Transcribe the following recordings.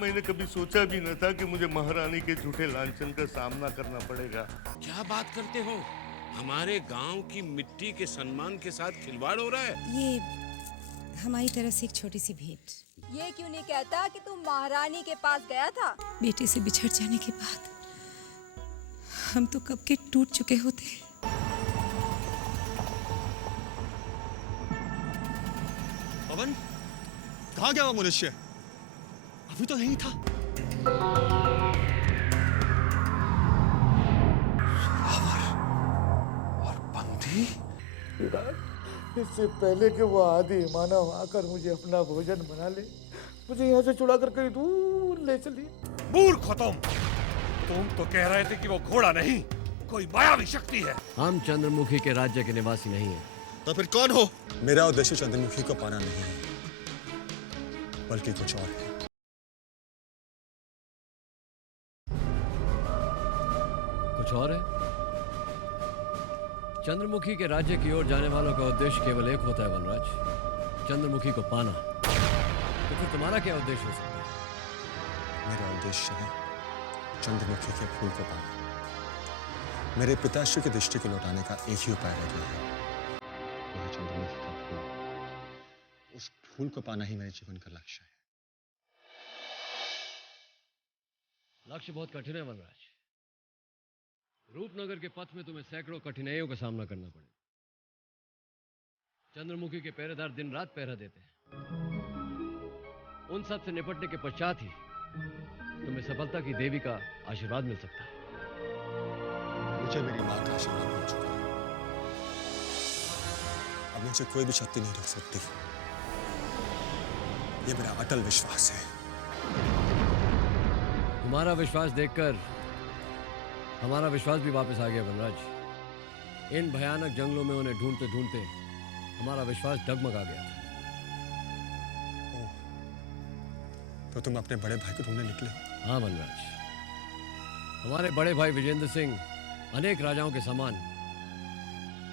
मैंने कभी सोचा भी न था कि मुझे महारानी के झूठे लांछन का सामना करना पड़ेगा। क्या बात करते हो? हमारे गांव की मिट्टी के सम्मान के साथ खिलवाड़ हो रहा है। ये हमारी तरफ से एक छोटी सी भेंट। ये क्यों नहीं कहता कि तुम महारानी के पास गया था? बेटे से बिछड़ जाने के बाद हम तो कब के टूट चुके होते। पवन, कहाँ गया वो मनुष्य? अभी तो यहीं था। और पंथी? इससे पहले कि वो आदि मानव आकर मुझे अपना भोजन बना ले, मुझे यहाँ से छुड़ा कर कहीं दूर ले चली। मूर्ख हो तुम तो कह रहे थे कि वो घोड़ा नहीं, कोई मायावी शक्ति है। हम चंद्रमुखी के राज्य के निवासी नहीं हैं। तो फिर कौन हो? मेरा उद्देश्य चंद्रमुखी को पाना नहीं है, बल्कि कुछ और है। कुछ और है? चंद्रमुखी के राज्य की ओर जाने वालों का उद्देश्य केवल एक होता है वनराज, चंद्रमुखी को पाना। तो फिर तुम्हारा क्या उद्देश्य हो सकता है? मेरा उद्देश्य है चंद्रमुखी के फूल को पाना। मेरे पिताश्री की दृष्टि को लौटाने का एक ही उपाय रह गया है, वो है चंद्रमुखी का फूल। उस फूल को पाना ही मेरे जीवन का लक्ष्य है। लक्ष्य बहुत कठिन है वनराज। रूपनगर के पथ में तुम्हें सैकड़ों कठिनाइयों का सामना करना पड़ेगा। चंद्रमुखी के पहरेदार दिन रात पहरा देते हैं। उन सब से निपटने के पश्चात ही तुम्हें सफलता की देवी का आशीर्वाद मिल सकता है। मुझे मेरी मां का आशीर्वाद मिल चुका है। अब मुझे कोई भी शक्ति नहीं रोक सकती। ये मेरा अटल विश्वास है। तुम्हारा विश्वास देखकर हमारा विश्वास भी वापस आ गया वनराज। इन भयानक जंगलों में उन्हें ढूंढते ढूंढते हमारा विश्वास डगमगा गया था। तो तुम अपने बड़े भाई को ढूंढने निकले? हाँ वनराज, हमारे बड़े भाई विजेंद्र सिंह अनेक राजाओं के समान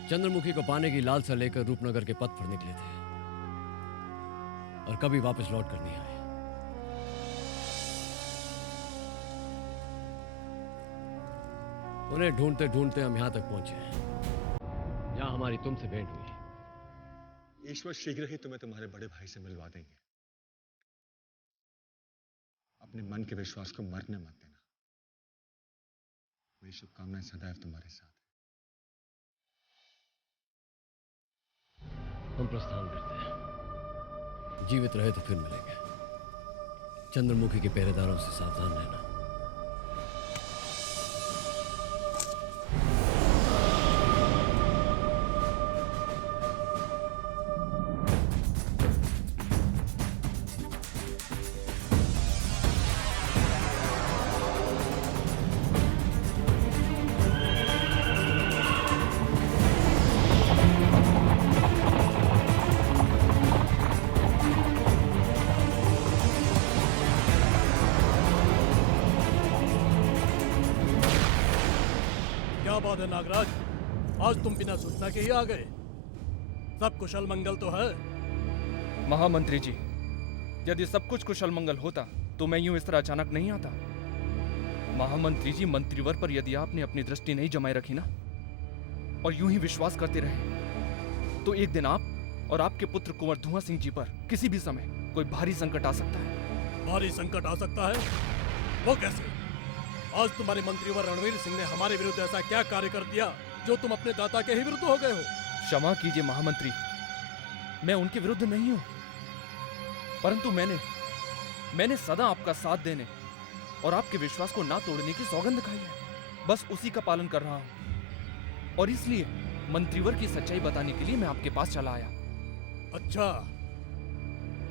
चंद्रमुखी को पाने की लालसा लेकर रूपनगर के पथ पर निकले थे और कभी वापस लौट कर नहीं आए। उन्हें ढूंढते ढूंढते हम यहां तक पहुंचे जहां हमारी तुमसे भेंट हुई। ईश्वर शीघ्र ही तुम्हें तुम्हारे बड़े भाई से मिलवा देंगे। अपने मन के विश्वास को मरने मत देना। मेरी शुभकामनाएं सदैव तुम्हारे साथ है। हम प्रस्थान करते हैं। जीवित रहे तो फिर मिलेंगे। चंद्रमुखी के पहरेदारों से सावधान रहना। बात है नागराज, आज तुम बिना सूचना के ही आ गए। सब कुशल मंगल तो है? महामंत्री जी, यदि सब कुछ कुशल मंगल होता तो मैं यूं इस तरह अचानक नहीं आता। महामंत्री जी, मंत्रीवर पर यदि आपने अपनी दृष्टि नहीं जमाए रखी ना और यूं ही विश्वास करते रहे तो एक दिन आप और आपके पुत्र कुंवर धुआं सिंह जी पर किसी भी समय कोई भारी संकट आ सकता है। भारी संकट आ सकता है? वो कैसे? आज तुम्हारे मंत्रीवर रणवीर सिंह ने हमारे विरुद्ध ऐसा क्या कार्य कर दिया जो तुम अपने दाता के ही विरुद्ध हो गए हो? क्षमा कीजिए महामंत्री, मैं उनके विरुद्ध नहीं हूं, परंतु मैंने सदा आपका साथ देने और आपके विश्वास को ना तोड़ने की सौगंध खाई है। बस उसी का पालन कर रहा हूं और इसलिए मंत्रीवर की सच्चाई बताने के लिए मैं आपके पास चला आया। अच्छा,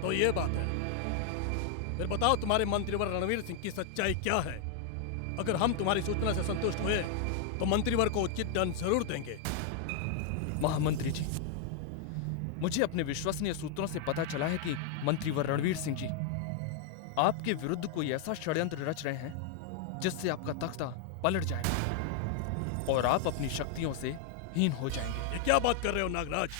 तो ये बात है। फिर बताओ तुम्हारे मंत्रीवर रणवीर सिंह की सच्चाई क्या है? अगर हम तुम्हारी सूचना से संतुष्ट हुए तो मंत्रीवर को उचित दंड जरूर देंगे। महामंत्री जी, मुझे अपने विश्वसनीय सूत्रों से पता चला है कि मंत्रीवर रणवीर सिंह जी आपके विरुद्ध कोई ऐसा षड्यंत्र रच रहे हैं जिससे आपका तख्ता पलट जाएगा और आप अपनी शक्तियों से हीन हो जाएंगे। ये क्या बात कर रहे हो नागराज?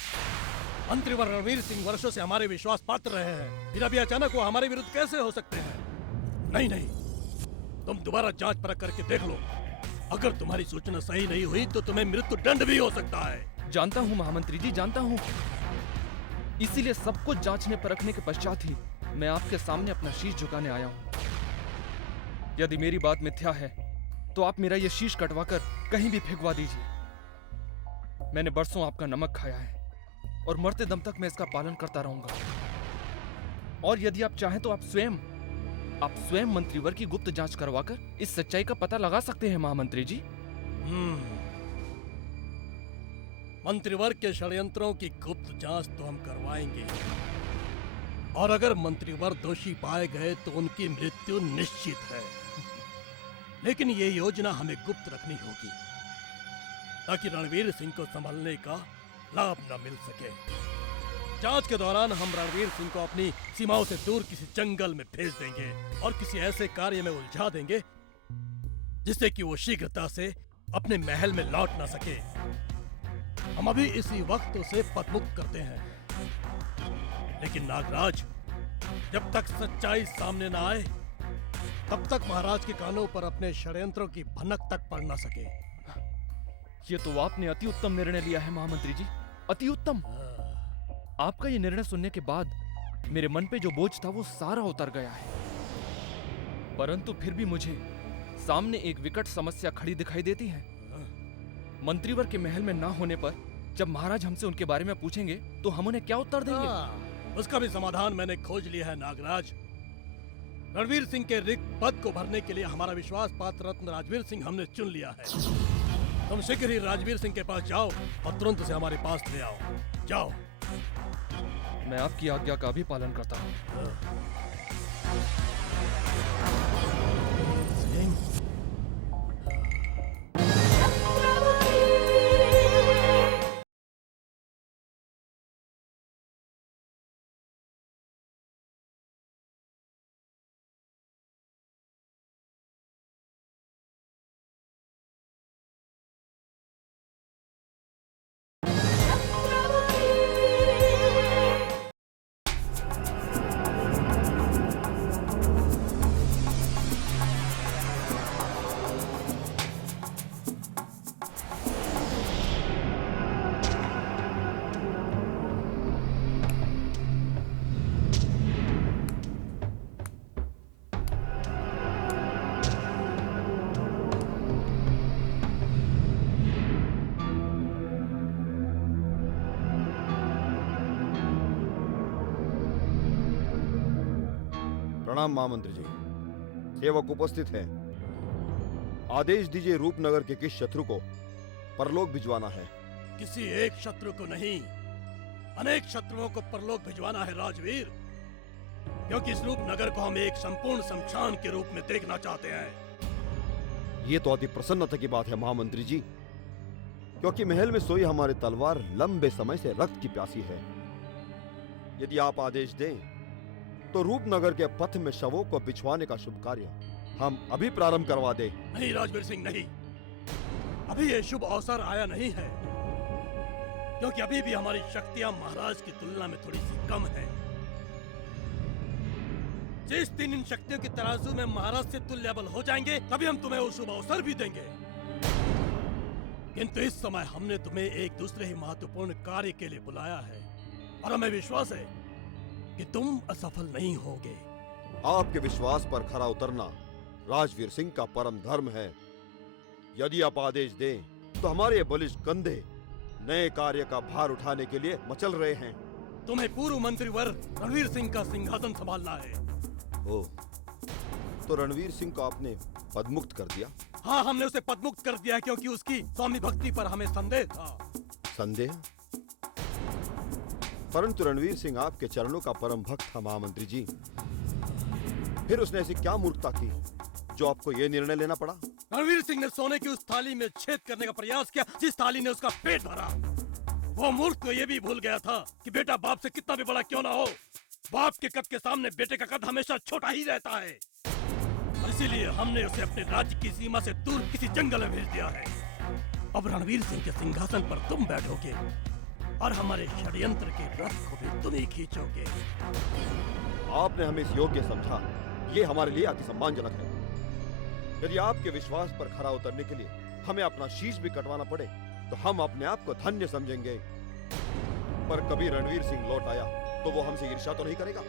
मंत्रीवर रणवीर सिंह वर्षों से हमारे विश्वास पात्र रहे हैं, फिर अभी अचानक वो हमारे विरुद्ध कैसे हो सकते हैं? नहीं नहीं, तुम दोबारा जांच परख करके देख लो। अगर तुम्हारी सूचना सही नहीं हुई तो तुम्हें मृत्यु दंड भी हो सकता है। जानता हूँ महामंत्री जी, जानता हूँ। इसीलिए सब कुछ जांचने परखने के पश्चात ही मैं आपके सामने अपना शीश झुकाने आया हूँ। यदि मेरी बात मिथ्या है तो आप मेरा यह शीश कटवाकर कहीं भी फेंकवा दीजिए। मैंने बरसों आपका नमक खाया है और मरते दम तक मैं इसका पालन करता रहूंगा। और यदि आप चाहें तो आप स्वयं मंत्रीवर की गुप्त जांच करवाकर इस सच्चाई का पता लगा सकते हैं महामंत्री जी। मंत्रीवर के षड्यंत्रों की गुप्त जांच तो हम करवाएंगे, और अगर मंत्रीवर दोषी पाए गए तो उनकी मृत्यु निश्चित है। लेकिन ये योजना हमें गुप्त रखनी होगी ताकि रणवीर सिंह को संभलने का लाभ न मिल सके। जांच के दौरान हम रणवीर सिंह को अपनी सीमाओं से दूर किसी जंगल में भेज देंगे और किसी ऐसे कार्य में उलझा देंगे जिससे कि वो शीघ्रता से अपने महल में लौट ना सके। हम अभी इसी वक्त उसे पदमुक्त करते हैं, लेकिन नागराज, जब तक सच्चाई सामने न आए तब तक महाराज के कानों पर अपने षड्यंत्रों की भनक तक पड़ न सके। ये तो आपने अति उत्तम निर्णय लिया है महामंत्री जी, अति उत्तम। आपका ये निर्णय सुनने के बाद मेरे मन पे जो बोझ था वो सारा उतर गया है। परंतु फिर भी मुझे सामने एक विकट समस्या खड़ी दिखाई देती है। मंत्रीवर के महल में ना होने पर जब महाराज हमसे उनके बारे में पूछेंगे तो हम उन्हें क्या उत्तर देंगे? उसका भी समाधान मैंने खोज लिया है नागराज। रणवीर सिंह के रिक्त पद को भरने के लिए हमारा विश्वास पात्र रत्न राजवीर सिंह हमने चुन लिया है। तुम शीघ्र ही राजवीर सिंह के पास जाओ और तुरंत उसे हमारे पास ले आओ। जाओ। मैं आपकी आज्ञा का भी पालन करता हूँ। प्रणाम महामंत्री जी। सेवक उपस्थित हैं। आदेश दीजिए, रूपनगर के किस शत्रु को परलोक भिजवाना है? किसी एक शत्रु को नहीं, अनेक शत्रुओं को परलोक भिजवाना है राजवीर, क्योंकि इस रूपनगर को हम एक संपूर्ण शमशान के रूप में देखना चाहते हैं। ये तो अति प्रसन्नता की बात है महामंत्री जी, क्योंकि महल में सोई हमारी तलवार लंबे समय से रक्त की प्यासी है। यदि आप आदेश दें तो रूपनगर के पथ में शवों को बिछवाने का शुभ कार्य हम अभी प्रारंभ करवा दें। नहीं राजवीर सिंह, नहीं, अभी ये शुभ अवसर आया नहीं है, क्योंकि अभी भी हमारी शक्तियां महाराज की तुलना में थोड़ी सी कम है। जिस दिन इन शक्तियों की तराजू में महाराज से तुल्यबल हो जाएंगे तभी हम तुम्हें वो शुभ अवसर भी देंगे। किंतु इस समय हमने तुम्हें एक दूसरे ही महत्वपूर्ण कार्य के लिए बुलाया है, और हमें विश्वास है कि तुम असफल नहीं होगे। आपके विश्वास पर खरा उतरना राजवीर सिंह का परम धर्म है। यदि आप आदेश दें तो हमारे बलिष्ठ कंधे नए कार्य का भार उठाने के लिए मचल रहे हैं। तुम्हें पूर्व मंत्रीवर रणवीर सिंह का सिंहासन संभालना है। ओह, तो रणवीर सिंह को आपने पदमुक्त कर दिया? हाँ, हमने उसे पदमुक्त कर दिया क्योंकि उसकी स्वामी भक्ति पर हमें संदेह था। संदेह? परंतु रणवीर सिंह आपके चरणों का परम भक्त था महामंत्री जी। फिर उसने ऐसी क्या मूर्खता की जो आपको यह निर्णय लेना पड़ा? रणवीर सिंह ने सोने की उस थाली में छेद करने का प्रयास किया जिस थाली ने उसका पेट भरा। वो मूर्ख तो ये भी भूल गया था कि बेटा बाप से कितना भी बड़ा क्यों ना हो, बाप के कद के सामने बेटे का कद हमेशा छोटा ही रहता है। और इसीलिए हमने उसे अपने राज्य की सीमा से दूर किसी जंगल में भेज दिया है। अब रणवीर सिंह के सिंहासन पर तुम बैठोगे और हमारे षड्यंत्र के रथ को भी तुम ही खींचोगे। आपने हमें इस योग्य समझा ये हमारे लिए अति सम्मानजनक है। यदि आपके विश्वास पर खरा उतरने के लिए हमें अपना शीश भी कटवाना पड़े तो हम अपने आप को धन्य समझेंगे। पर कभी रणवीर सिंह लौट आया तो वो हमसे ईर्ष्या तो नहीं करेगा?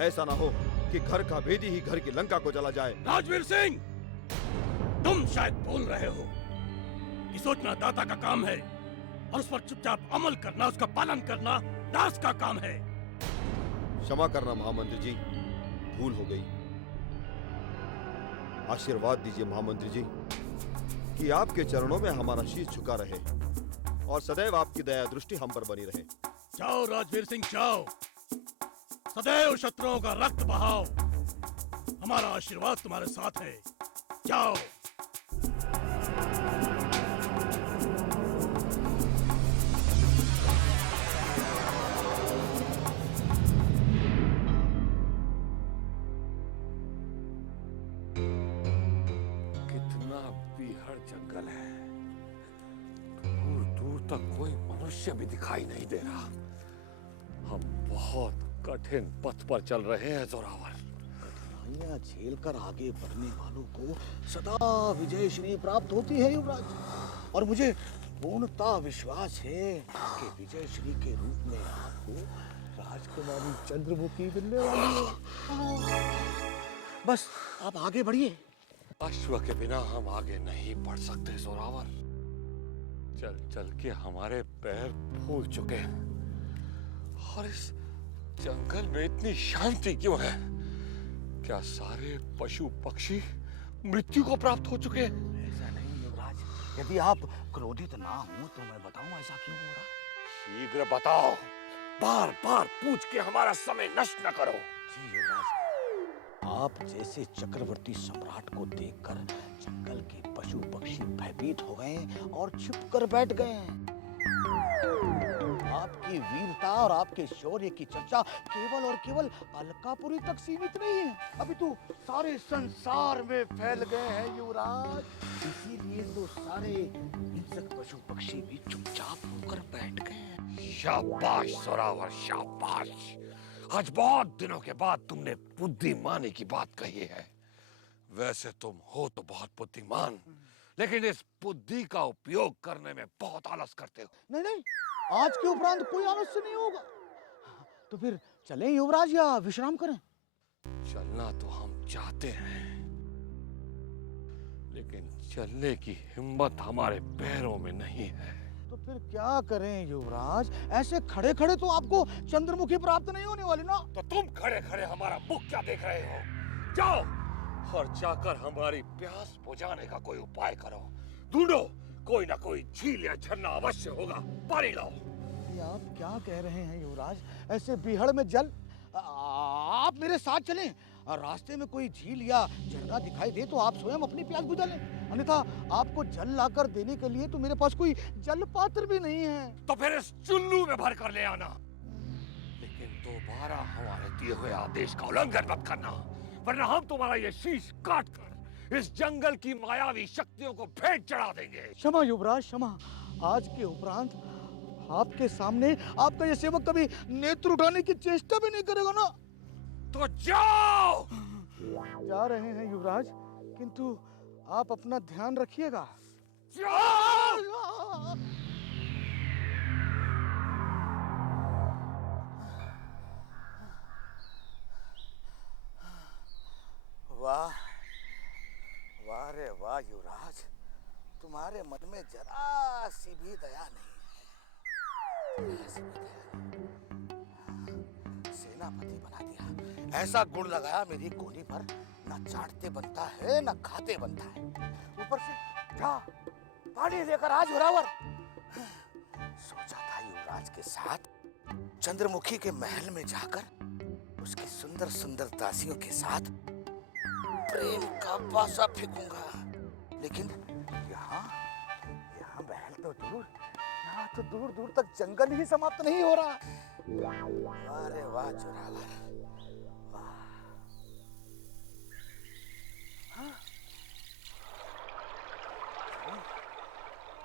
ऐसा ना हो कि घर का भेदी ही घर की लंका को जला जाए। राजवीर सिंह, तुम शायद बोल रहे हो कि सोचना दाता का काम है और उस पर चुपचाप अमल करना, उसका पालन करना दास का काम है। क्षमा करना महामंत्री जी, भूल हो गई। आशीर्वाद दीजिए महामंत्री जी कि आपके चरणों में हमारा शीश झुका रहे और सदैव आपकी दया दृष्टि हम पर बनी रहे। जाओ राजवीर सिंह, जाओ, सदैव शत्रुओं का रक्त बहाओ। हमारा आशीर्वाद तुम्हारे साथ है, जाओ। कितना बीहड़ जंगल है, दूर दूर तक कोई मनुष्य भी दिखाई नहीं दे रहा। हम बहुत कठिन पथ पर चल रहे हैं जोरावर। कठिनाइयां झेलकर आगे बढ़ने वालों को सदा विजय श्री प्राप्त होती है युवराज, और मुझे पूर्णतः विश्वास है कि विजय श्री के रूप में आपको राजकुमारी चंद्रमुखी मिलने वाली है। बस आप आगे बढ़िए। अश्व के बिना हम आगे नहीं बढ़ सकते जोरावर। चल चल के हमारे पैर फूल चुके हैं। और इस जंगल में इतनी शांति क्यों है? क्या सारे पशु पक्षी मृत्यु को प्राप्त हो चुके हैं? ऐसा नहीं युवराज, यदि आप क्रोधित ना हो तो मैं बताऊं ऐसा क्यों हो रहा। शीघ्र बताओ, बार बार पूछ के हमारा समय नष्ट न करो। जी युवराज, आप जैसे चक्रवर्ती सम्राट को देखकर जंगल के पशु पक्षी भयभीत हो गए और छुप कर बैठ गए हैं। आपकी वीरता और आपके शौर्य की चर्चा केवल और केवल अलकापुरी तक सीमित नहीं है, अभी तो सारे संसार में फैल गए हैं युवराज। इसीलिए तो सारे हिंसक पशु पक्षी भी चुपचाप होकर बैठ गए हैं। शाबाश जोरावर, शाबाश। आज बहुत दिनों के बाद तुमने बुद्धिमानी की बात कही है। वैसे तुम हो तो बहुत बुद्धिमान, लेकिन इस बुद्धि का उपयोग करने में बहुत आलस करते हो। नहीं नहीं, आज के उपरांत कोई आलस्य नहीं होगा। तो फिर चलें युवराज या विश्राम करें? चलना तो हम चाहते हैं, लेकिन चलने की हिम्मत हमारे पैरों में नहीं है। तो फिर क्या करें युवराज? ऐसे खड़े खड़े तो आपको चंद्रमुखी प्राप्त नहीं होने वाली ना। तो तुम खड़े खड़े हमारा मुख क्या देख रहे हो? जाओ और जाकर हमारी प्यास बुझाने का कोई उपाय करो। ढूंढो, कोई ना कोई झील या झरना अवश्य होगा, पानी लाओ। ये आप क्या कह रहे हैं युवराज? ऐसे बीहड़ में जल? आप मेरे साथ चलें। रास्ते में कोई झील या झरना दिखाई दे तो आप स्वयं अपनी प्यास बुझा लें, अन्यथा आपको जल लाकर देने के लिए तो मेरे पास कोई जल पात्र भी नहीं है। तो फिर इस चुल्लू में भर कर ले आना, लेकिन दोबारा हमारे दिए हुए आदेश का उल्लंघन मत करना, वरना हम तुम्हारा ये शीश काट कर इस जंगल की मायावी शक्तियों को भेंट चढ़ा देंगे। क्षमा युवराज, क्षमा। आज के उपरांत आपके सामने आपका ये सेवक कभी नेत्र उठाने की चेष्टा भी नहीं करेगा ना। तो जाओ। जा रहे हैं युवराज, किंतु आप अपना ध्यान रखिएगा। जाओ। वाह वाह रे वाह युवराज, तुम्हारे मन में जरा सी भी दया नहीं है। जरा सी भी दया नहीं। सेनापति बना दिया, ऐसा गुण लगाया मेरी कोहनी पर, न चाटते बनता है न खाते बनता है। ऊपर से जा पानी लेकर आज जोरावर। सोचा था युवराज के साथ चंद्रमुखी के महल में जाकर उसकी सुंदर सुंदर दासियों के साथ प्रेम का पासा फेंकूंगा, लेकिन यहाँ महल तो दूर, यहाँ तो दूर दूर तक जंगल ही समाप्त नहीं हो रहा। अरे वाह जोरावर, वाह। हाँ?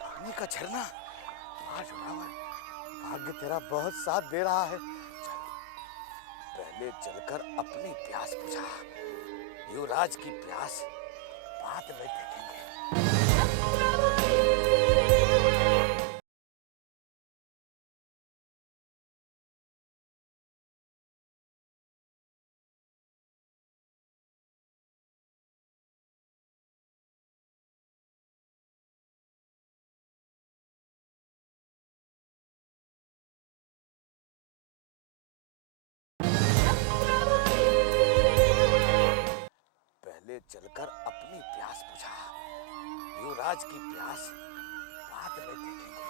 पानी का झरना, वाह जोरावर, भाग्य तेरा बहुत साथ दे रहा है। चल, पहले चलकर अपनी प्यास बुझा, युवराज की प्यास बाद में देखेंगे। पहले चलकर अपनी प्यास बुझा, युवराज की प्यास बाद में देखेंगे।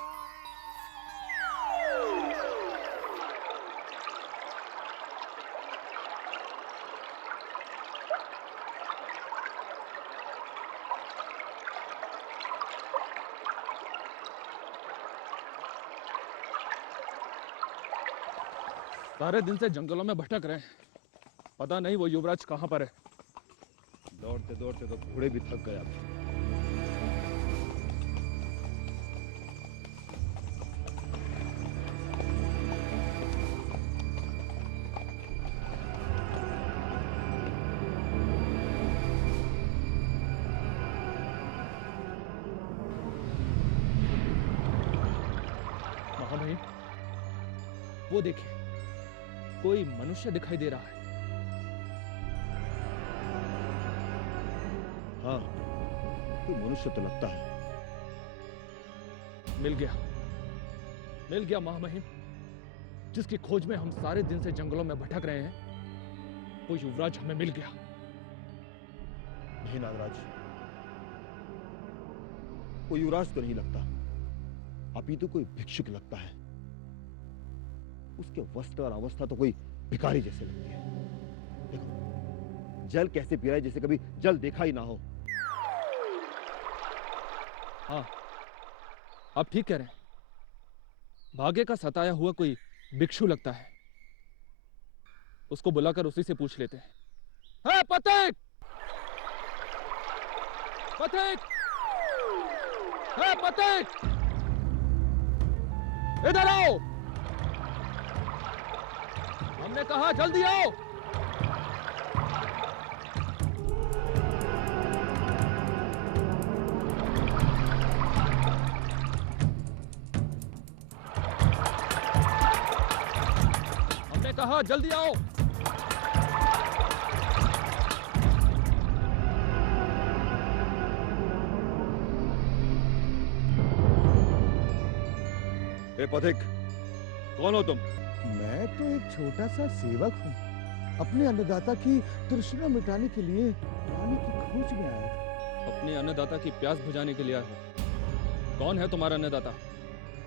सारे दिन से जंगलों में भटक रहे हैं, पता नहीं वो युवराज कहाँ पर है। दौड़ते दौड़ते तो घोड़े भी थक गया था। महामहिम, वो देखे, कोई मनुष्य दिखाई दे रहा है। हाँ, कोई मनुष्य तो लगता है। मिल गया महामहिम, जिसकी खोज में हम सारे दिन से जंगलों में भटक रहे हैं, वो युवराज हमें मिल गया। नहीं नागराज, कोई युवराज तो नहीं लगता, अपितु कोई भिक्षुक लगता है। उसके वस्त्र और अवस्था तो कोई भिखारी जैसे लगती है। देखो, जल कैसे पी रहा है जैसे कभी जल देखा ही ना हो। हाँ, आप ठीक कह रहे हैं। भाग्य का सताया हुआ कोई भिक्षु लगता है। उसको बुलाकर उसी से पूछ लेते हैं। है पथिक! पथिक! है पथिक! इधर आओ! हमने कहा जल्दी आओ! हमने कहा जल्दी आओ! ए पथिक, कौन हो तुम? मैं तो एक छोटा सा सेवक हूँ। अपने अन्नदाता की तृष्णा मिटाने के लिए पानी की खोज में आया था। अपने अन्नदाता की प्यास बुझाने के लिए आए हो। कौन है तुम्हारा अन्नदाता?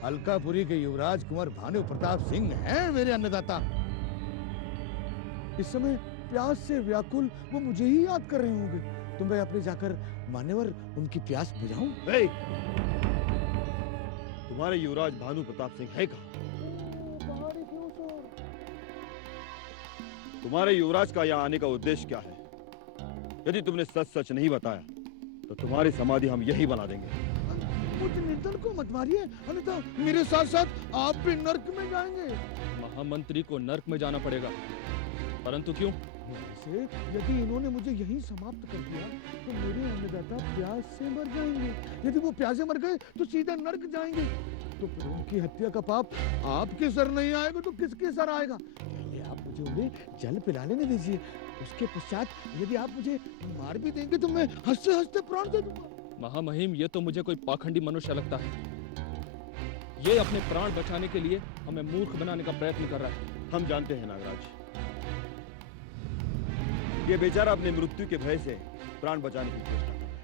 अलकापुरी के युवराज कुंवर भानु प्रताप सिंह हैं मेरे अन्नदाता। इस समय प्यास से व्याकुल वो मुझे ही याद कर रहे होंगे। तो मैं अपने जाकर मान्यवर उनकी प्यास बुझाऊं? तुम्हारे युवराज भानु प्रताप सिंह है कहाँ? तुम्हारे युवराज का यहाँ आने का उद्देश्य क्या है? यदि तुमने सच सच नहीं बताया तो तुम्हारी समाधि हम यही बना देंगे। मुझे निर्धन को मत मारिए, अन्यथा मेरे साथ साथ आप भी नर्क में जाएंगे। महामंत्री को नर्क में जाना पड़ेगा, परंतु क्यों? वैसे यदि इन्होंने मुझे यहीं समाप्त कर दिया तो मेरे अन्नदाता प्यास से मर जाएंगे। यदि वो प्यासे मर गए तो सीधा नर्क जाएंगे। तो फिर उनकी हत्या का पाप आपके सर नहीं आएगा तो किसके सर आएगा? पहले आप मुझे उन्हें जल पिला लेने दीजिए। उसके पश्चात यदि आप मुझे मार भी देंगे तो मैं हंसते हंसते प्राण दे दूंगा। महामहिम, ये तो मुझे कोई पाखंडी मनुष्य लगता है। ये अपने प्राण बचाने के लिए हमें मूर्ख बनाने का प्रयत्न कर रहा है। हम जानते हैं नागराज, ये बेचारा अपने मृत्यु के भय से प्राण बचाने की चेष्टा कर रहा है।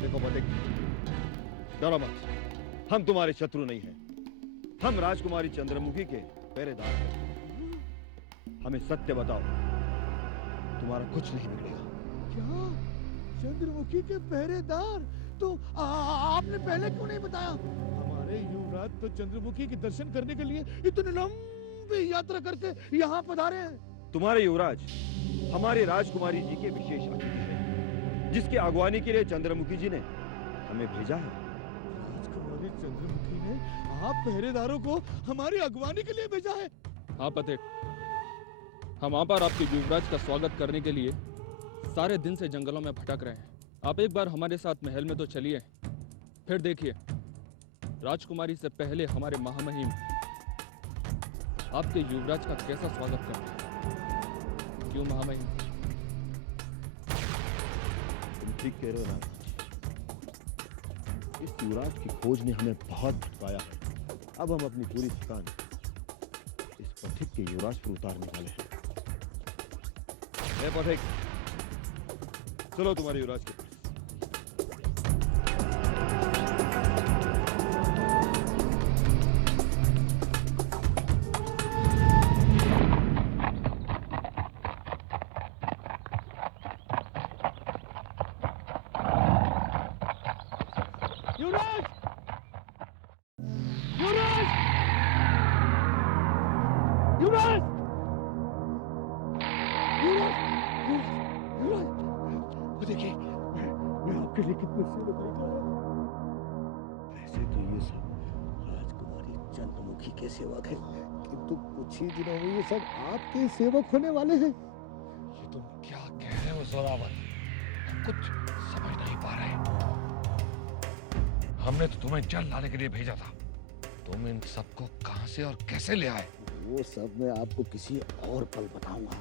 देखो पथिक, डरो मत, हम तुम्हारे शत्रु नहीं हैं। हम राजकुमारी चंद्रमुखी के पहरेदार हैं। हमें सत्य बताओ, तुम्हारा कुछ नहीं बिगड़ेगा। क्या? चंद्रमुखी के पहरेदार? तो आपने पहले क्यों नहीं बताया? हमारे युवराज तो चंद्रमुखी के दर्शन करने के लिए इतनी लंबी यात्रा करके यहाँ पधारे हैं। तुम्हारे युवराज हमारी राजकुमारी जी के विशेष अतिथि हैं, जिसकी अगवानी के लिए चंद्रमुखी जी ने हमें भेजा है। राजकुमारी चंद्रमुखी ने आप पहरेदारों को हमारी अगवानी के लिए भेजा है? हाँ पथिक, हम यहाँ पर आपके युवराज का स्वागत करने के लिए सारे दिन से जंगलों में भटक रहे हैं। आप एक बार हमारे साथ महल में तो चलिए, फिर देखिए राजकुमारी से पहले हमारे महामहिम आपके युवराज का कैसा स्वागत करते हैं। क्यों महामहिम? तुम ठीक कह रहे हो ना। इस युवराज की खोज ने हमें बहुत भटकाया है। अब हम अपनी पूरी थकान इस पथिक के युवराज पर उतारने वाले हैं। पथिक, चलो तुम्हारे युवराज के पास। युवराज! युवराज! युवराज! वो देखिए, मैं आपके लिए कितने सेवक लेकर आया। वैसे तो ये सब राजकुमारी चंद्रमुखी के सेवक हैं, किंतु कुछ ही दिनों में ये सब आपके सेवक होने वाले हैं। ये तुम क्या कह रहे हो जोरावर? हम कुछ समझ नहीं पा रहे। हमने तो तुम्हें जल लाने के लिए भेजा था। तुम इन सबको कहां से और कैसे ले आए? वो सब मैं आपको किसी और पल बताऊंगा।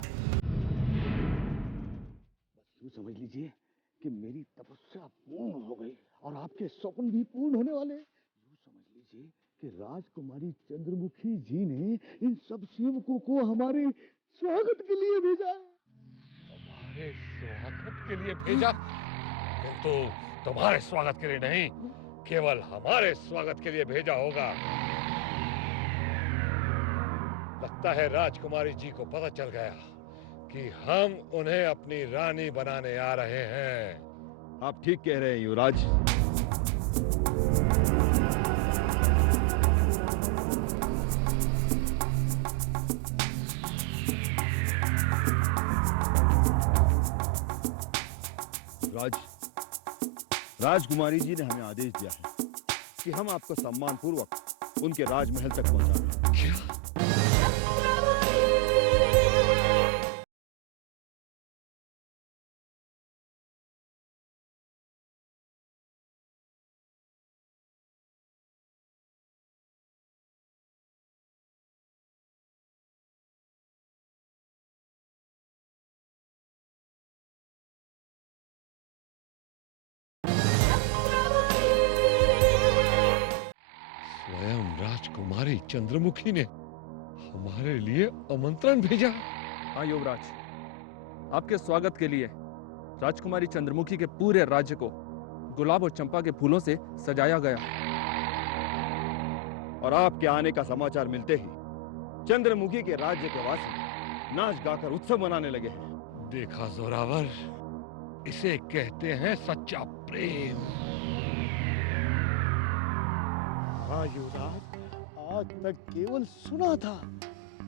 बस यूं समझ लीजिए कि मेरी तपस्या पूर्ण हो गई और आपके स्वप्न भी पूर्ण होने वाले। यूं समझ लीजिए कि राजकुमारी चंद्रमुखी जी ने इन सब सेवकों को हमारे स्वागत के लिए भेजा। तुम्हारे स्वागत के लिए भेजा? किंतु तुम्हारे स्वागत के लिए नहीं, केवल हमारे स्वागत के लिए भेजा होगा। लगता है राजकुमारी जी को पता चल गया कि हम उन्हें अपनी रानी बनाने आ रहे हैं। आप ठीक कह रहे हैं युवराज। राजकुमारी जी ने हमें आदेश दिया है कि हम आपको सम्मान पूर्वक उनके राजमहल तक पहुंचाएं। क्या? स्वयं राजकुमारी चंद्रमुखी ने हमारे लिए आमंत्रण भेजा। हाँ युवराज, आपके स्वागत के लिए राजकुमारी चंद्रमुखी के पूरे राज्य को गुलाब और चंपा के फूलों से सजाया गया। और आपके आने का समाचार मिलते ही चंद्रमुखी के राज्य के वासी नाच गाकर उत्सव मनाने लगे हैं। देखा जोरावर, इसे कहते हैं सच्चा प्रेम। हाँ युवराज, आज तक केवल सुना था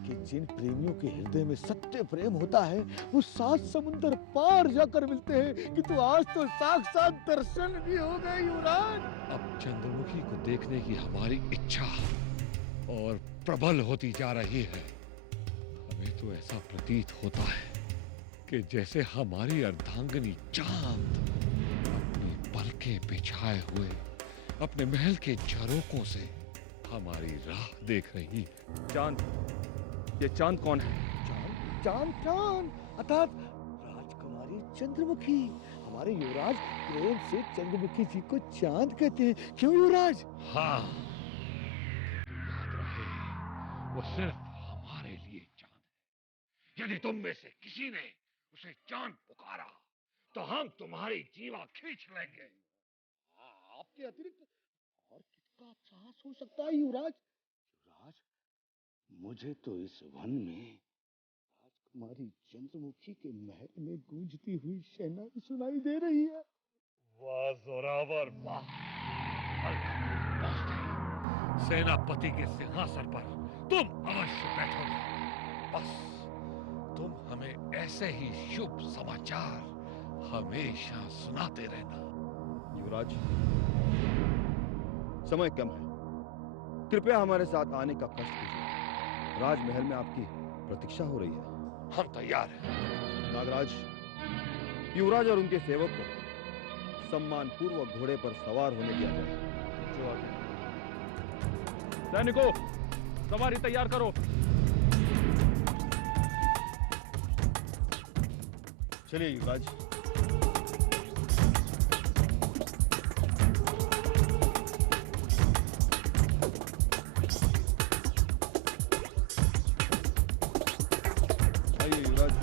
कि जिन प्रेमियों के हृदय में सत्य प्रेम होता है वो 7 समुंदर पार जाकर मिलते हैं, कि आज तो साक्षात दर्शन भी हो गए युवराज। अब चंद्रमुखी को देखने की हमारी इच्छा और प्रबल होती जा रही है। हमें तो ऐसा प्रतीत होता है कि जैसे हमारी अर्धांगिनी चांद अपनी पलकें बिछाए हुए अपने महल के झरोकों से हमारी राह देख रही है। चांद? ये चांद कौन है? चांद चांद अर्थात राजकुमारी चंद्रमुखी। हमारे युवराज प्रेम से चंद्रमुखी जी को चांद कहते हैं। क्यों युवराज? हाँ, याद रहे, वो सिर्फ हमारे लिए चांद है। यदि तुम में से किसी ने उसे चांद पुकारा तो हम तुम्हारी जीवा खींच लेंगे। आपके अतिरिक्त और किसका साहस हो सकता है युवराज? युवराज, मुझे तो इस वन में राजकुमारी चंद्रमुखी के महल में गूंजती हुई शहनाई सुनाई दे रही है। वाह जोरावर वाह! अलकापुर पहुंच गए। सेनापति के सिंहासन पर तुम अवश्य बैठोगे। बस तुम हमें ऐसे ही शुभ समाचार हमेशा सुनाते रहना। युवराज, समय कम है, कृपया हमारे साथ आने का कष्ट कीजिए। राजमहल में आपकी प्रतीक्षा हो रही है। हम तैयार हैं। नागराज, युवराज और उनके सेवक को सम्मान पूर्वक घोड़े पर सवार होने की आज्ञा। सैनिकों, सवारी तैयार करो। चलिए युवराज। आइए युवराज।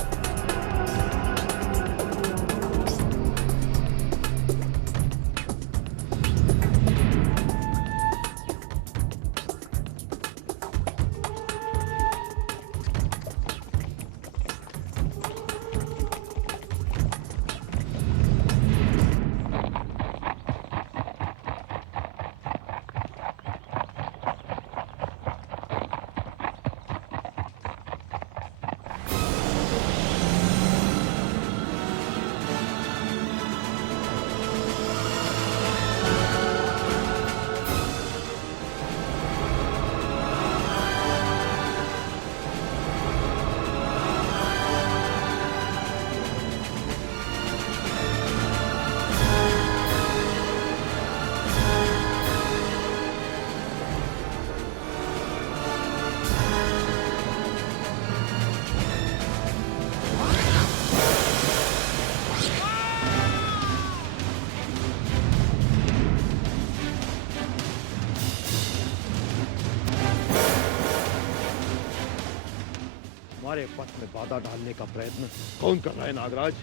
हमारे पथ में बाधा डालने का प्रयत्न कौन कर रहा है नागराज?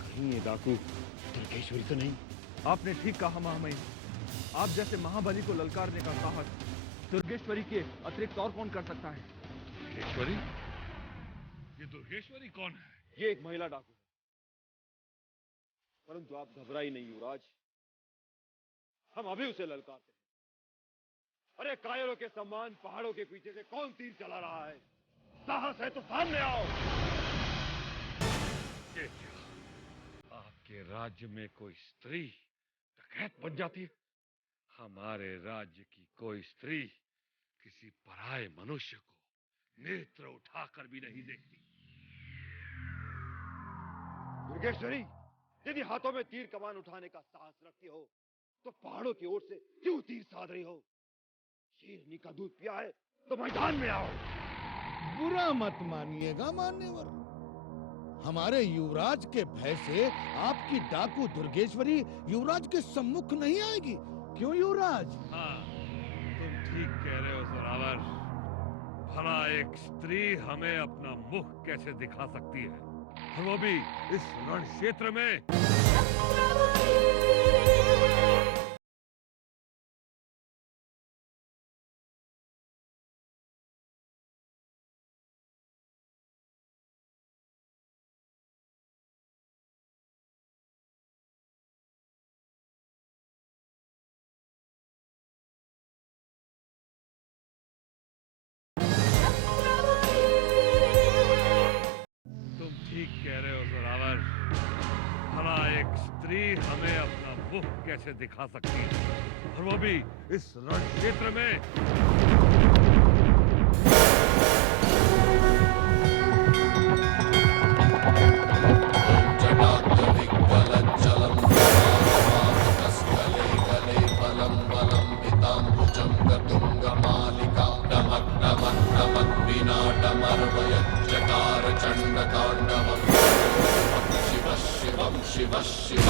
कहीं ये डाकू दुर्गेश्वरी तो नहीं? आपने ठीक कहा महामहिम। आप जैसे महाबली को ललकारने का साहस दुर्गेश्वरी के अतिरिक्त और कौन कर सकता है? दुर्गेश्वरी? ये दुर्गेश्वरी कौन है? ये एक महिला डाकू है, परंतु आप घबराई नहीं युवराज, हम अभी उसे ललकारते हैं। अरे कायरों के समान पहाड़ों के पीछे से कौन तीर चला रहा है? साहस है तो सामने आओ। ये क्या? आपके राज्य में कोई स्त्री डकैत बन जाती है? हमारे राज्य की कोई स्त्री किसी पराये मनुष्य को नेत्र उठाकर भी नहीं देखती। दुर्गेश्वरी, यदि हाथों में तीर कमान उठाने का साहस रखती हो तो पहाड़ों की ओर से क्यों तीर साध रही हो? शेरनी का दूध पिया है तो मैदान में आओ। बुरा मत मानिएगा मान्यवर, हमारे युवराज के भय से आपकी डाकू दुर्गेश्वरी युवराज के सम्मुख नहीं आएगी। क्यों युवराज? हाँ, तुम ठीक कह रहे हो जोरावर। भला एक स्त्री हमें अपना मुख कैसे दिखा सकती है, और वो भी इस रण क्षेत्र में? भला एक स्त्री हमें अपना मुख कैसे दिखा सकती है, और वो भी इस रण क्षेत्र में? शिव शिव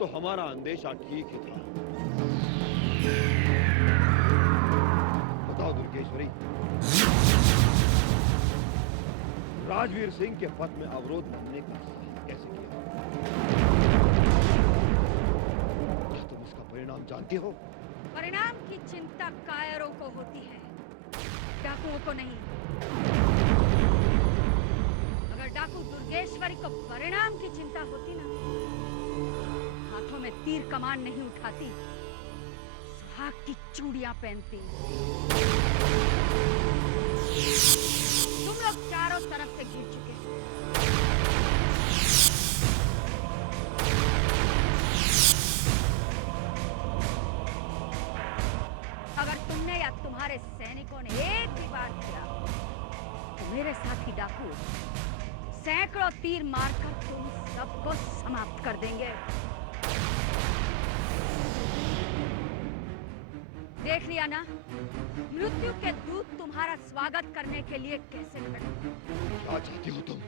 तो हमारा अंदेशा ठीक ही था। बताओ दुर्गेश्वरी, राजवीर सिंह के पथ में अवरोध बनने का साहस कैसे किया? क्या तुम इसका परिणाम जानती हो? परिणाम की चिंता कायरों को होती है, डाकुओं को नहीं। अगर डाकू दुर्गेश्वरी को परिणाम की चिंता होती ना, हाथों में तीर कमान नहीं उठाती, सुहाग की चूड़ियां पहनती। तुम लोग चारों तरफ से घिर चुके हो। अगर तुमने या तुम्हारे सैनिकों ने एक भी बार किया तो मेरे साथी डाकू सैकड़ों तीर मारकर तुम सबको समाप्त कर देंगे। देख लिया ना, मृत्यु के दूत तुम्हारा स्वागत करने के लिए कैसे खड़े। क्या चाहती हो तुम?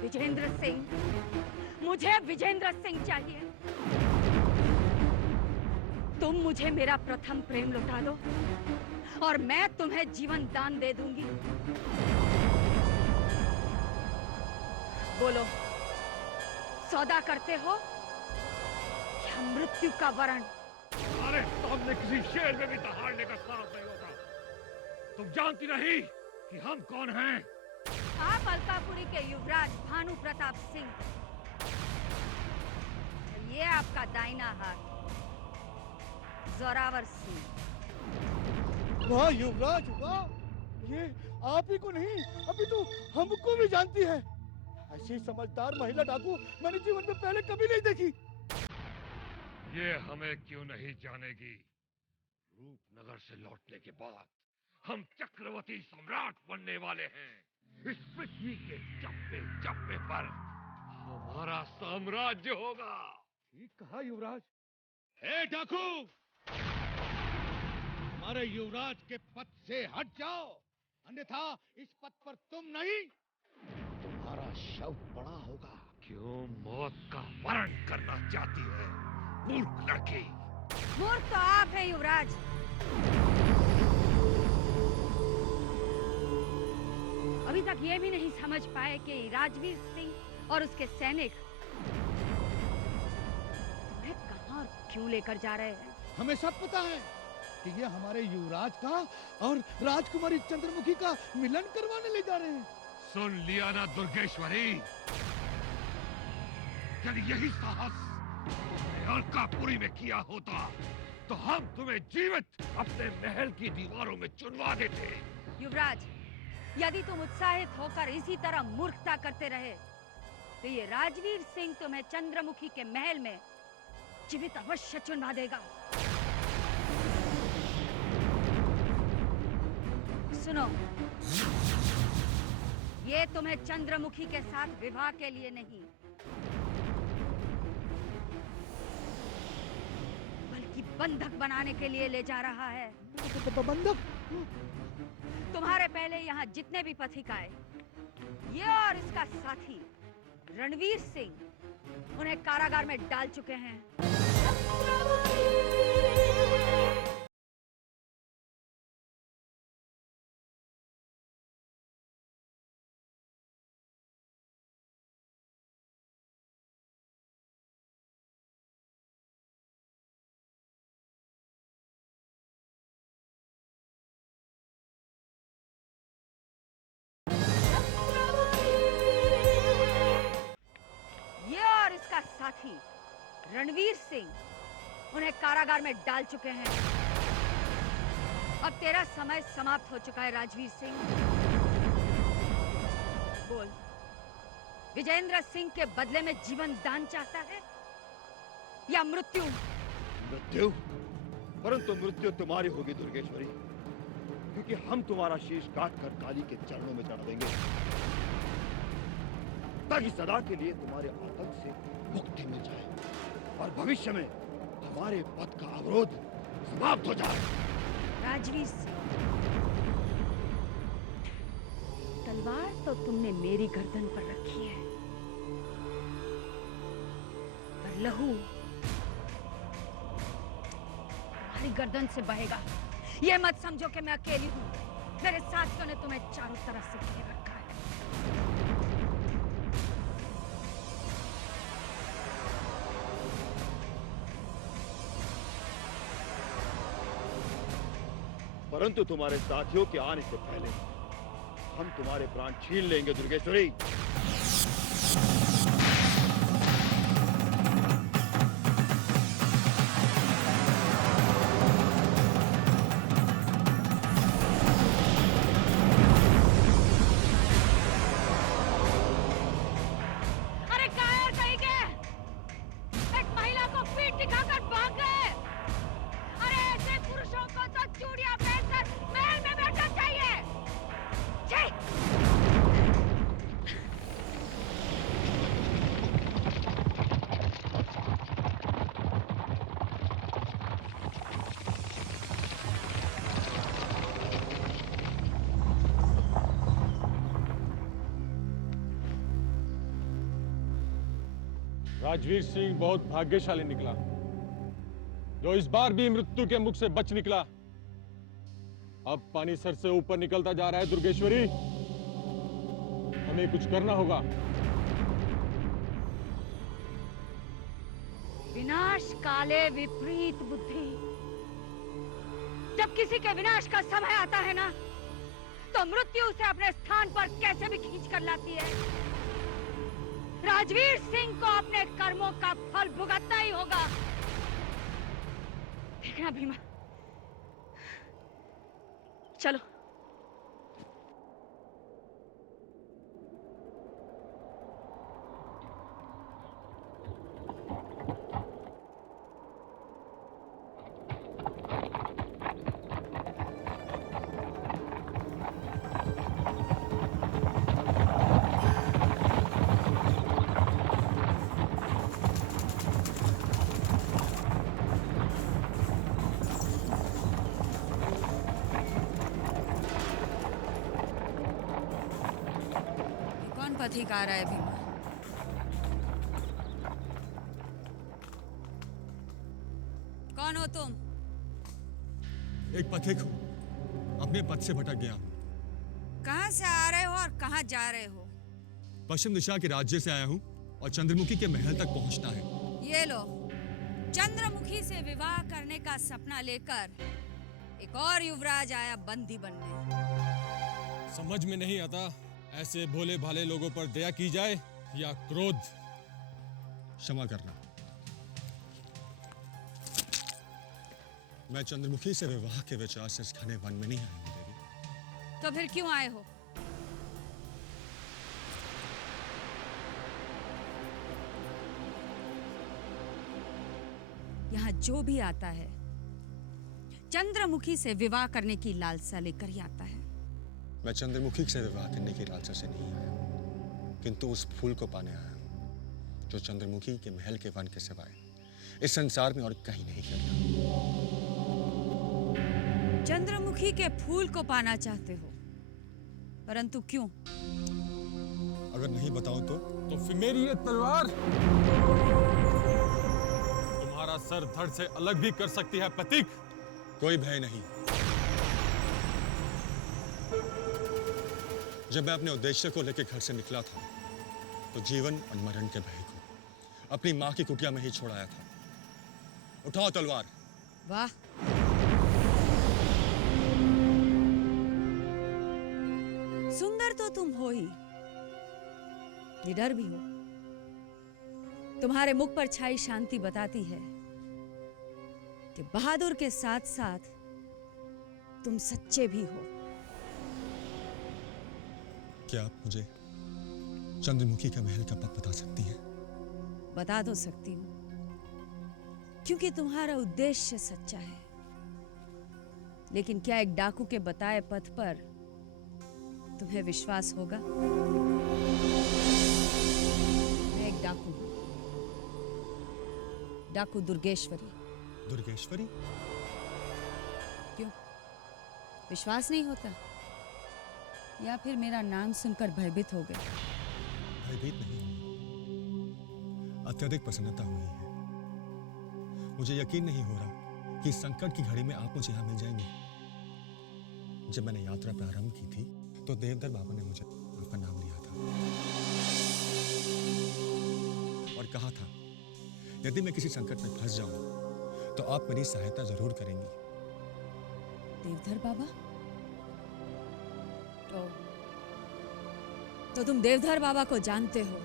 विजेंद्र सिंह, मुझे विजेंद्र सिंह चाहिए। तुम मुझे मेरा प्रथम प्रेम लौटा दो और मैं तुम्हें जीवन दान दे दूंगी। बोलो, सौदा करते हो या मृत्यु का वरण? अरे सामने किसी शेर में भी दहाड़ने का साहस नहीं होता। तुम जानती नहीं कि हम कौन हैं? आप अलकापुरी के युवराज भानु प्रताप सिंह। ये आपका दाहिना हाथ जोरावर सिंह। वाह युवराज वाह, ये आप ही को नहीं अभी तो हमको भी जानती है। ऐसी समझदार महिला डाकू मैंने जीवन में पहले कभी नहीं देखी। ये हमें क्यों नहीं जानेगी? रूपनगर से लौटने के बाद हम चक्रवर्ती सम्राट बनने वाले हैं। इस पृथ्वी के चप्पे चप्पे पर हमारा साम्राज्य होगा। ठीक कहा युवराज। हे डाकू, हमारे युवराज के पद से हट जाओ, अन्यथा इस पद पर तुम नहीं, तुम्हारा शव पड़ा होगा। क्यों मौत का वरण करना चाहती है मूर्ख लड़की? मूर्ख तो आप है युवराज। अभी तक ये भी नहीं समझ पाए कि राजवीर सिंह और उसके सैनिक तुम्हें कहां और क्यों लेकर जा रहे हैं। हमें सब पता है कि ये हमारे युवराज का और राजकुमारी चंद्रमुखी का मिलन करवाने ले जा रहे हैं। सुन लिया ना दुर्गेश्वरी, यदि यही साहस तुमने अलकापुरी में किया होता तो हम तुम्हें जीवित अपने महल की दीवारों में चुनवा देते। युवराज, यदि तुम उत्साहित होकर इसी तरह मूर्खता करते रहे तो ये राजवीर सिंह तुम्हें चंद्रमुखी के महल में जीवित अवश्य चुनवा देगा। सुनो, ये तुम्हें चंद्रमुखी के साथ विवाह के लिए नहीं बल्कि बंधक बनाने के लिए ले जा रहा है। बंधक? तुम्हारे पहले यहाँ जितने भी पथिक आए, ये और इसका साथी रणवीर सिंह उन्हें कारागार में डाल चुके हैं। इसका साथी रणवीर सिंह उन्हें कारागार में डाल चुके हैं। अब तेरा समय समाप्त हो चुका है राजवीर सिंह। बोल, विजेंद्र सिंह के बदले में जीवन दान चाहता है या मृत्यु? मृत्यु? परंतु मृत्यु तुम्हारी होगी दुर्गेश्वरी, क्योंकि हम तुम्हारा शीश काट कर काली के चरणों में चढ़ा देंगे, ताकि सदा के लिए तुम्हारे आतंक से मुक्ति मिल जाए और भविष्य में हमारे पद का अवरोध समाप्त हो जाए। राजवीर सिंह, तलवार तो तुमने मेरी गर्दन पर रखी है, पर लहू तुम्हारी गर्दन से बहेगा। ये मत समझो कि मैं अकेली हूँ। मेरे साथियों ने तुम्हें चारों तरफ से घेर रखा है। परंतु तुम्हारे साथियों के आने से पहले हम तुम्हारे प्राण छीन लेंगे दुर्गेश्वरी। अरे कायर कहीं के एक महिला को पीठ दिखाकर भाग गए। अरे ऐसे पुरुषों को तो चूड़ियां पहनकर महल में बैठना चाहिए। छी! राजवीर सिंह बहुत भाग्यशाली निकला, जो इस बार भी मृत्यु के मुख से बच निकला। अब पानी सर से ऊपर निकलता जा रहा है दुर्गेश्वरी, हमें कुछ करना होगा। विनाश काले विपरीत बुद्धि। जब किसी के विनाश का समय आता है ना, तो मृत्यु उसे अपने स्थान पर कैसे भी खींच कर लाती है। राजवीर सिंह को अपने कर्मों का फल भुगतना ही होगा। देखना भीमा, चलो। पथिक आ रहा है भीमा। कौन हो तुम? एक पथिक हूँ, अपने पथ से भटक गया हूँ। कहाँ से आ रहे हो और कहाँ जा रहे हो? पश्चिम दिशा के राज्य से आया हूँ और चंद्रमुखी के महल तक पहुँचना है। ये लो, चंद्रमुखी से विवाह करने का सपना लेकर एक और युवराज आया बंदी बनने। समझ में नहीं आता, ऐसे भोले भाले लोगों पर दया की जाए या क्रोध। क्षमा करना, मैं चंद्रमुखी से विवाह के विचार से इस घने वन में नहीं आया हूं देवी। तो फिर क्यों आए हो? यहाँ जो भी आता है चंद्रमुखी से विवाह करने की लालसा लेकर ही आता है। मैं चंद्रमुखी से विवाह करने की लालसा से नहीं आया हूं, किंतु उस फूल को पाने आया हूं जो चंद्रमुखी के महल के वन के सिवाय इस संसार में और कहीं नहीं खिलता। चंद्रमुखी के फूल को पाना चाहते हो, परंतु क्यों? अगर नहीं बताऊं तो फिर मेरी ये तलवार तुम्हारा सर धड़ से अलग भी कर सकती है पथिक। कोई भय नहीं। जब मैं अपने उद्देश्य को लेकर घर से निकला था, तो जीवन और मरण के भय को अपनी मां की कुटिया में ही छोड़ाया था। उठाओ तलवार। वाह, सुंदर तो तुम हो ही, निडर भी हो। तुम्हारे मुख पर छाई शांति बताती है कि बहादुर के साथ साथ तुम सच्चे भी हो। क्या आप मुझे चंद्रमुखी के महल का पथ बता सकती हैं? बता तो सकती हूँ, क्योंकि तुम्हारा उद्देश्य सच्चा है। लेकिन क्या एक डाकू के बताए पथ पर तुम्हें विश्वास होगा? मैं एक डाकू हूँ, डाकू दुर्गेश्वरी। दुर्गेश्वरी? क्यों, विश्वास नहीं होता? या फिर मेरा नाम सुनकर भयभीत हो गए? भयभीत नहीं, अत्यधिक प्रसन्नता हुई है। मुझे यकीन नहीं हो रहा कि इस संकट की घड़ी में आप मुझे यहाँ मिल जाएंगे। जब मैंने यात्रा प्रारंभ की थी तो देवधर बाबा ने मुझे आपका नाम लिया था और कहा था यदि मैं किसी संकट में फंस जाऊं तो आप मेरी सहायता जरूर करेंगी। देवधर बाबा? तो तुम देवधर बाबा को जानते हो?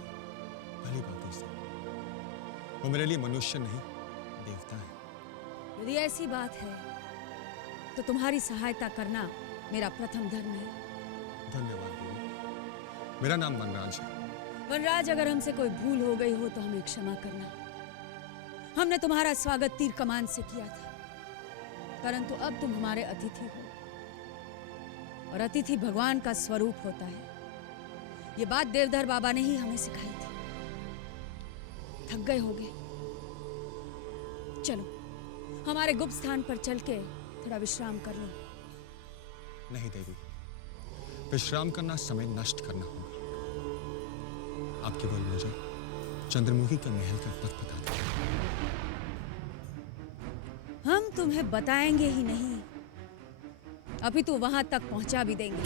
भली बात है सर, वो मेरे लिए मनुष्य नहीं देवता है। यदि ऐसी बात है तो तुम्हारी सहायता करना मेरा प्रथम धर्म है। धन्यवाद देवी। मेरा नाम वनराज है। वनराज, अगर हमसे कोई भूल हो गई हो तो हमें क्षमा करना। हमने तुम्हारा स्वागत तीर कमान से किया था, परंतु अब तुम हमारे अतिथि हो और अतिथि भगवान का स्वरूप होता है। ये बात देवधर बाबा ने ही हमें सिखाई थी। थक गए होगे, चलो हमारे गुप्त स्थान पर चल के थोड़ा विश्राम कर लो। नहीं देवी, विश्राम करना समय नष्ट करना होगा। आप केवल मुझे चंद्रमुखी के महल का पथ बता दें। हम तुम्हें बताएंगे ही नहीं, अभी तो वहां तक पहुंचा भी देंगे।